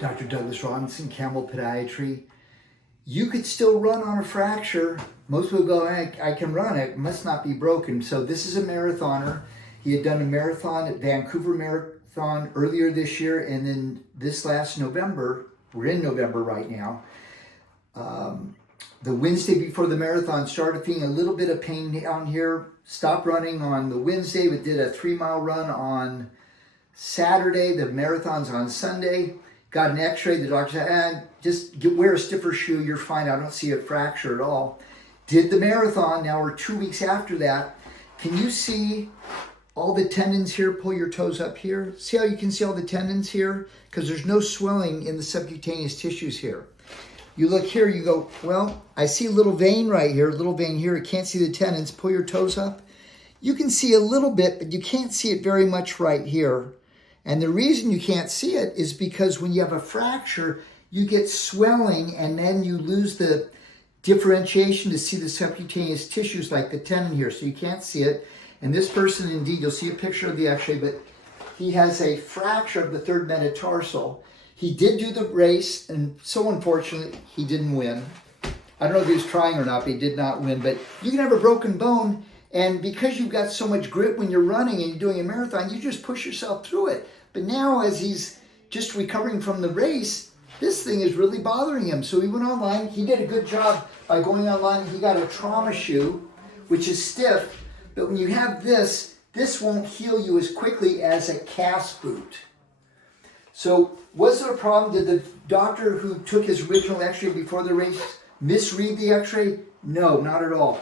Dr. Douglas Robinson, Campbell Podiatry. You could still run on a fracture. Most people go, I can run, it must not be broken. So this is a marathoner. He had done a marathon at Vancouver Marathon earlier this year, and then this last November, we're in November right now, the Wednesday before the marathon, started feeling a little bit of pain down here, stopped running on the Wednesday, but did a 3-mile run on Saturday. The marathon's on Sunday. Got an x-ray, the doctor said, just wear a stiffer shoe, you're fine, I don't see a fracture at all. Did the marathon, now we're 2 weeks after that. Can you see all the tendons here? Pull your toes up here. See how you can see all the tendons here? Because there's no swelling in the subcutaneous tissues here. You look here, you go, well, I see a little vein right here, a little vein here, I can't see the tendons. Pull your toes up. You can see a little bit, but you can't see it very much right here. And the reason you can't see it is because when you have a fracture, you get swelling and then you lose the differentiation to see the subcutaneous tissues like the tendon here. So you can't see it. And this person, indeed, you'll see a picture of the x-ray, but he has a fracture of the third metatarsal. He did do the race, and so unfortunately, he didn't win. I don't know if he was trying or not, but he did not win. But you can have a broken bone, and because you've got so much grip when you're running and you're doing a marathon, you just push yourself through it. But now, as he's just recovering from the race, this thing is really bothering him. So he went online. He did a good job by going online. He got a trauma shoe, which is stiff. But when you have this, this won't heal you as quickly as a cast boot. So was there a problem? Did the doctor who took his original x-ray before the race misread the x-ray? No, not at all.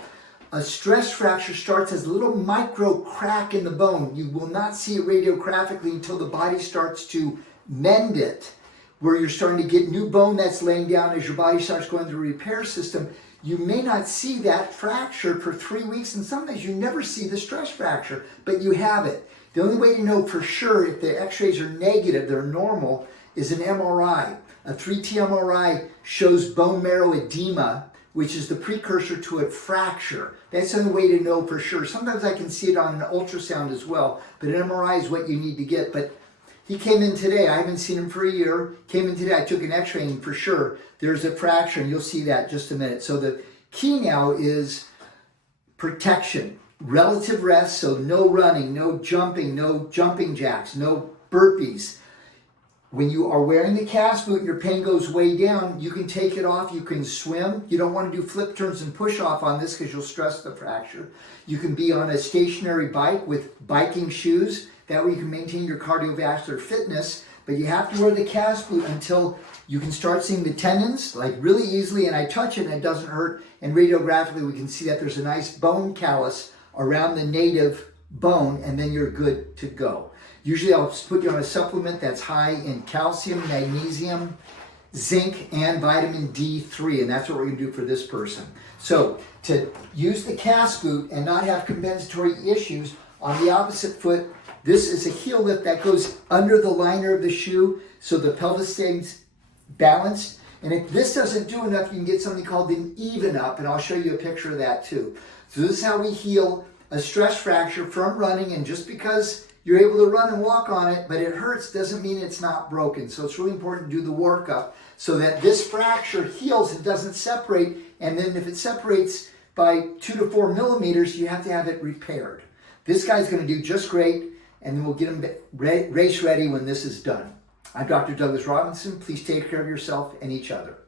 A stress fracture starts as a little micro crack in the bone. You will not see it radiographically until the body starts to mend it, where you're starting to get new bone that's laying down as your body starts going through a repair system. You may not see that fracture for 3 weeks, and sometimes you never see the stress fracture, but you have it. The only way to know for sure if the x-rays are negative, they're normal, is an MRI. A 3T MRI shows bone marrow edema, which is the precursor to a fracture. That's the only way to know for sure. Sometimes I can see it on an ultrasound as well, but an MRI is what you need to get. But he came in today. I haven't seen him for a year. Came in today. I took an x-ray and for sure there's a fracture, and you'll see that in just a minute. So the key now is protection. Relative rest, so no running, no jumping jacks, no burpees. When you are wearing the cast boot and your pain goes way down, you can take it off, you can swim. You don't want to do flip turns and push off on this because you'll stress the fracture. You can be on a stationary bike with biking shoes. That way you can maintain your cardiovascular fitness, but you have to wear the cast boot until you can start seeing the tendons like really easily, and I touch it and it doesn't hurt, and radiographically we can see that there's a nice bone callus around the native bone, and then you're good to go. Usually I'll put you on a supplement that's high in calcium, magnesium, zinc, and vitamin D3, and that's what we're gonna do for this person. So to use the cast boot and not have compensatory issues on the opposite foot, this is a heel lift that goes under the liner of the shoe so the pelvis stays balanced. And if this doesn't do enough, you can get something called an even up, and I'll show you a picture of that too. So this is how we heal a stress fracture from running, and just because you're able to run and walk on it, but it hurts, doesn't mean it's not broken. So it's really important to do the workup so that this fracture heals and doesn't separate, and then if it separates by 2 to 4 millimeters, you have to have it repaired. This guy's gonna do just great, and then we'll get him race ready when this is done. I'm Dr. Douglas Robinson. Please take care of yourself and each other.